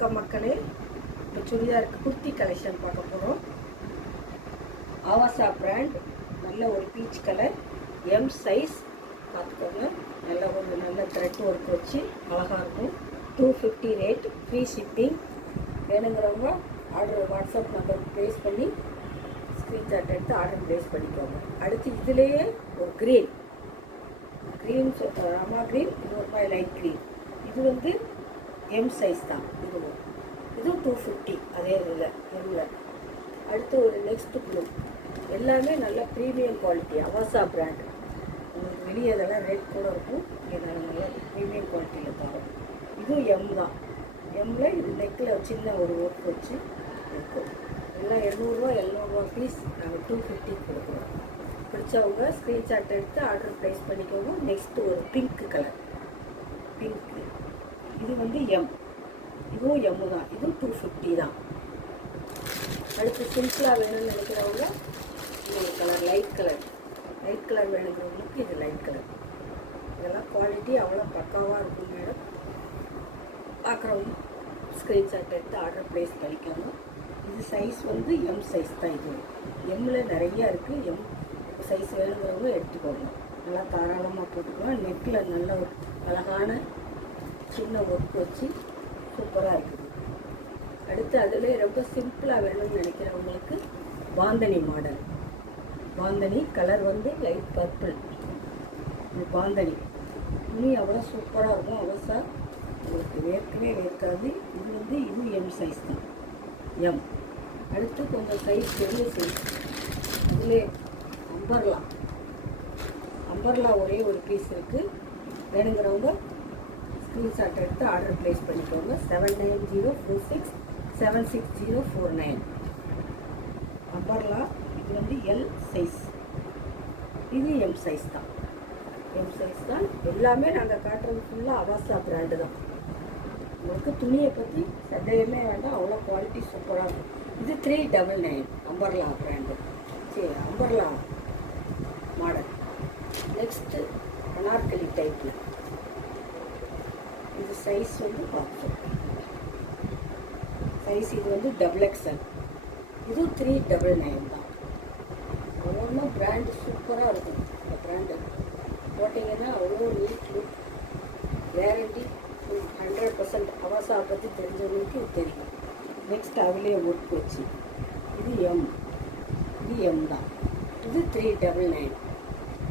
வணக்கம் மக்களே. இப்போ சுடிதாருக்கு குர்த்தி கலெக்ஷன் பார்க்க போகிறோம். ஆவாசா பிராண்ட், நல்ல ஒரு பீச் கலர், எம் சைஸ் பார்த்துக்கோங்க. நல்ல த்ரெட் ஒர்க் வச்சு அழகாக இருக்கும். 250 ரேட், ஃப்ரீ ஷிப்பிங். வேணுங்கிறவங்க ஆர்டர் வாட்ஸ்அப் நம்பருக்கு ப்ளேஸ் பண்ணி ஸ்க்ரீன்ஷாட் எடுத்து ஆர்டர் ப்ளேஸ் பண்ணிக்கோங்க. அடுத்து இதுலேயே ஒரு க்ரீன் ராமா க்ரீன், இது ஒரு லைட் க்ரீன். இது வந்து எம் சைஸ் தான். இதுவும் 250 அதே இதில் எம்மில். அடுத்து ஒரு நெக்ஸ்ட் ப்ளூ. எல்லாமே நல்ல ப்ரீமியம் குவாலிட்டி, அவாசா பிராண்ட். உங்களுக்கு வெளியே இதெல்லாம் ரேட் கூட இருக்கும், இங்கே நல்ல ப்ரீமியம் குவாலிட்டியில் தரோம். இதுவும் எம் தான். எம்மில் இது நெக்கில் சின்ன ஒரு ஒர்க் வச்சு இருக்கும். எல்லாம் 700 பீஸ் நாங்கள் 250 கொடுக்குறோம். பிடிச்சவங்க ஸ்க்ரீன்ஷாட் எடுத்து ஆர்டர் ப்ளேஸ் பண்ணிக்கோங்க. நெக்ஸ்ட்டு ஒரு பிங்க் கலர், பிங்க்கு. இது வந்து எம், இதுவும் எம்மு தான். இதுவும் 250 தான். அடுத்து சிம்பிளாக வேணும்னு நினைக்கிறவங்க இன்னொரு கலர், லைட் கலர் வேணுங்கிறவங்களுக்கு இது லைட் கலர். இதெல்லாம் குவாலிட்டி அவ்வளோ பக்காவாக இருக்கும் மேடம். பார்க்குறவங்க ஸ்க்ரீன்ஷாட் எடுத்து ஆர்டர் ப்ளேஸ் பண்ணிக்கோங்க. இது சைஸ் வந்து எம் சைஸ் தான். இது எம்மில் நிறையா இருக்குது. எம் சைஸ் வேணுங்கிறவங்க எடுத்துக்கோங்க. நல்லா தாராளமாக போட்டுக்கலாம். நெக்கில் நல்ல ஒரு அழகான சின்ன ஒர்க் வச்சு சூப்பராக இருக்குது. அடுத்து அதில் ரொம்ப சிம்பிளாக வேணும்னு நினைக்கிறவங்களுக்கு பாந்தனி மாடல். பாந்தனி கலர் வந்து லைட் பர்பிள். இது பாந்தனி துணி அவ்வளோ சூப்பராக இருக்கும். அவசா உங்களுக்கு வேர்க்காது. இது வந்து இதுவும் எம் சைஸ் தான், எம். அடுத்து கொஞ்சம் சைஸ் பெரிய சைஸ், அதிலே அம்பர்லா ஒரே ஒரு பீஸ் இருக்குது. வேணுங்கிறவங்க ஸ்க்ரீன்ஷாட் எடுத்து ஆர்டர் ப்ளேஸ் பண்ணிக்கோங்க. 7904676049 அம்பர்லா. இது வந்து எல் சைஸ், இது எம் சைஸ் தான். எல்லாமே நாங்கள் காட்டுறது ஃபுல்லாக அவாசா பிராண்டு தான். உங்களுக்கு துணியை பற்றி சந்தேகமே வேண்டாம், அவ்வளோ குவாலிட்டி சூப்பராக இருக்கும். இது 399 அம்பர்லா பிராண்டு. சரி, அம்பர்லா மாடல். நெக்ஸ்ட்டு அனார்கலி டைப்பில். இது சைஸ் வந்து பார்த்தோம் சைஸ். இது வந்து XXL. இதுவும் 399 தான். அவ்வளோ பிராண்டு சூப்பராக இருக்கும். இந்த பிராண்டு போட்டிங்கன்னா அவ்வளோ நீட் லுக், கேரண்டி 100%. அவாசா பற்றி தெரிஞ்சவங்களுக்கு இது தெரியும். நெக்ஸ்ட் அதுலேயே ஒர்க் வச்சு இது எம், இது எம் தான். இது 399.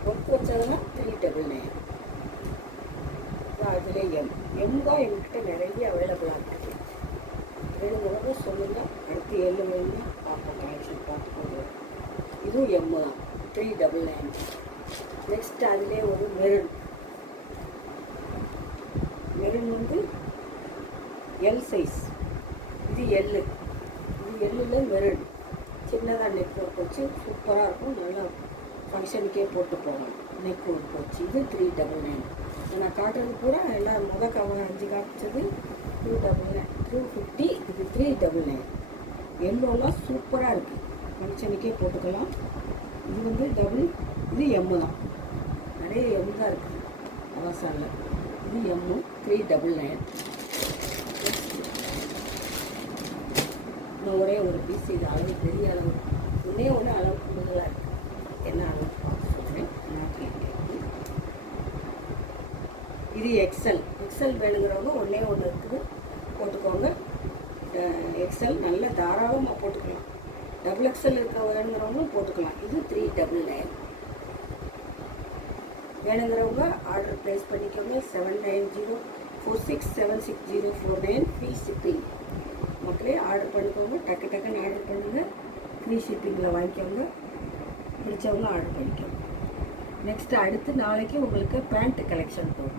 ஒர்க் வச்சதுன்னா 399. அதிலே எம் தான் எங்ககிட்ட நிறைய அவைலபிளாக இருக்குது. வேணுங்கிறத சொல்லுங்கள். அடுத்து எள்ளு வேணும்னா பார்ப்போம், கலெக்ஷன் பார்த்துக்கோங்க. இதுவும் எம்மு தான், 399. நெக்ஸ்ட் அதிலே ஒரு மெரூன் வந்து எல் சைஸ். இது எல்லில் மெரூன் சின்னதாக நெக் ஒர்க் வச்சு சூப்பராக இருக்கும். நல்லா ஃபங்க்ஷனுக்கே போட்டு போகலாம். நெக் ஒர்க் வச்சு இது 399. நான் காட்டுறது கூட எல்லாம் கவர் 5 காமிச்சது 299, 250. இது 399. எல்லோலாம் சூப்பராக இருக்குது, ஃபங்க்ஷனுக்கே போட்டுக்கலாம். இது வந்து இது எம்மு தான். நிறைய எம்மு தான் இருக்குது அவாசாவில். இது எம்மு 399. இன்னும் ஒரே ஒரு பீஸ். இது அளவு பெரிய அளவு, ஒன்றே அளவு கூடுதலாக இருக்குது. என்ன அளவு பார்த்து சொல்கிறேன். இது எக்ஸல் வேணுங்கிறவங்க ஒன்றே இருக்குது, போட்டுக்கோங்க. எக்ஸல் நல்ல தாராளமாக போட்டுக்கலாம். XXL இருக்க வேணுங்கிறவங்களும் போட்டுக்கலாம். இது 399. வேணுங்கிறவங்க ஆர்டர் ப்ளேஸ் பண்ணிக்கோங்க. 7904676049 ஃப்ரீ ஷிப்பிங். மக்களே ஆர்டர் பண்ணிக்கோங்க. டக்குன்னு ஆர்டர் பண்ணுங்கள். ஃப்ரீ ஷிப்பிங்கில் வாங்கிக்கோங்க. பிடிச்சவங்க ஆர்டர் பண்ணிக்கோங்க. நெக்ஸ்ட்டு அடுத்து நாளைக்கு உங்களுக்கு பேண்ட் கலெக்ஷன் போகும்.